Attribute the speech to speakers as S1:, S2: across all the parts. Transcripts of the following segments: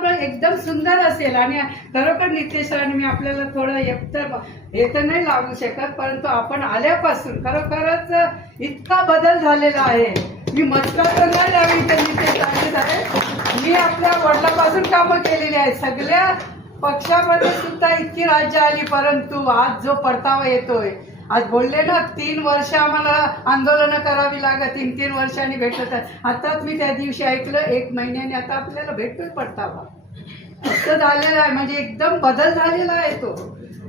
S1: खरोखर एकदम सुंदर असेल आणि खरोखर राणे मी आपल्याला थोडं एकतर हे तर नाही लागू शकत परंतु आपण आल्यापासून खरोखरच इतका बदल झालेला आहे मी मस्का तर नाही लावी तर नितेश मी आपल्या वडिलापासून कामं केलेली आहे सगळ्या पक्षामध्ये सुद्धा इतकी राज्य आली परंतु आज जो परतावा येतोय आज बोलले ना तीन वर्ष आम्हाला आंदोलनं करावी लागत तीन तीन वर्षांनी भेटत आताच मी त्या दिवशी ऐकलं एक महिन्याने आता आपल्याला भेटतोय पडतावा फक्त झालेला आहे म्हणजे एकदम बदल झालेला आहे तो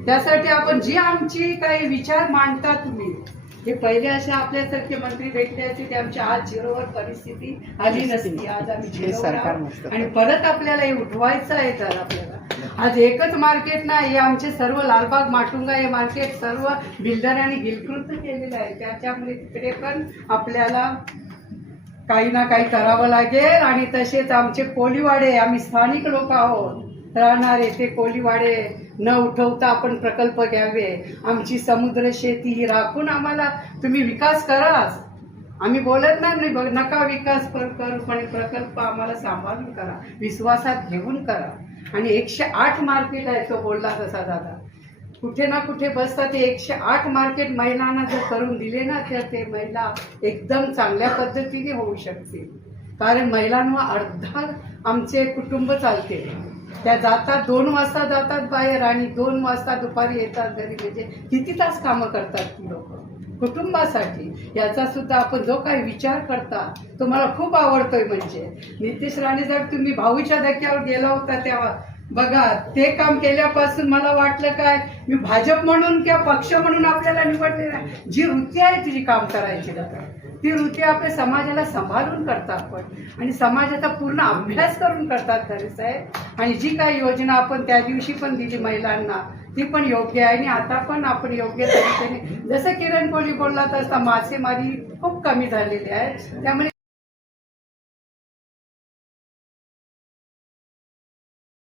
S1: त्यासाठी आपण जी आमची काही विचार मांडता तुम्ही हे पहिले असे आपल्यासारखे मंत्री भेटले असते ते आमची आज झिरोवर परिस्थिती आली नसती आज आम्ही सरकार आणि परत आपल्याला हे उठवायचं आहे तर आपल्याला आज एकच मार्केट नाही आमचे सर्व लालबाग माटुंगा हे मार्केट सर्व बिल्डरांनी गिलकृत केलेलं आहे त्याच्यामुळे तिकडे पण आपल्याला काही ना काही करावं लागेल आणि तसेच आमचे कोलीवाडे आम्ही स्थानिक लोक आहोत राहणार येथे कोलीवाडे न उठवता आपण प्रकल्प घ्यावे आमची समुद्र शेती ही राखून आम्हाला तुम्ही विकास कराच आम्ही बोलत नाही बघ नका विकास कर पण प्रकल्प आम्हाला सांभाळून करा विश्वासात घेऊन करा आणि एकशे आठ मार्केट आहे तो बोलला तसा दादा कुठे ना कुठे बसता ते एकशे आठ मार्केट महिलांना जर करून दिले ना तर ते महिला एकदम चांगल्या पद्धतीने होऊ शकतील कारण महिलांवर अर्धा आमचे कुटुंब चालते त्या जातात दोन वाजता जातात बाहेर आणि दोन वाजता दुपारी येतात घरी म्हणजे किती तास कामं करतात ती लोकं कुटुंबासाठी याचा सुद्धा आपण जो काही विचार करता तो मला खूप आवडतोय म्हणजे नितीश राणे जर तुम्ही भाऊच्या धक्क्यावर गेला होता तेव्हा बघा ते काम केल्यापासून मला वाटलं काय मी भाजप म्हणून किंवा पक्ष म्हणून आपल्याला निवडलेला जी वृत्ती आहे तुझी काम करायची ती वृत्ती आपल्या समाजाला सांभाळून करतात पण आणि समाजाचा पूर्ण अभ्यास करून करतात खरेच साहेब आणि जी काही योजना आपण त्या दिवशी पण दिली महिलांना ती पण योग्य आहे आणि आता पण आपण योग्य तरीकेने जसं किरण कोळी बोलला तसं मासेमारी खूप कमी झालेली आहे त्यामुळे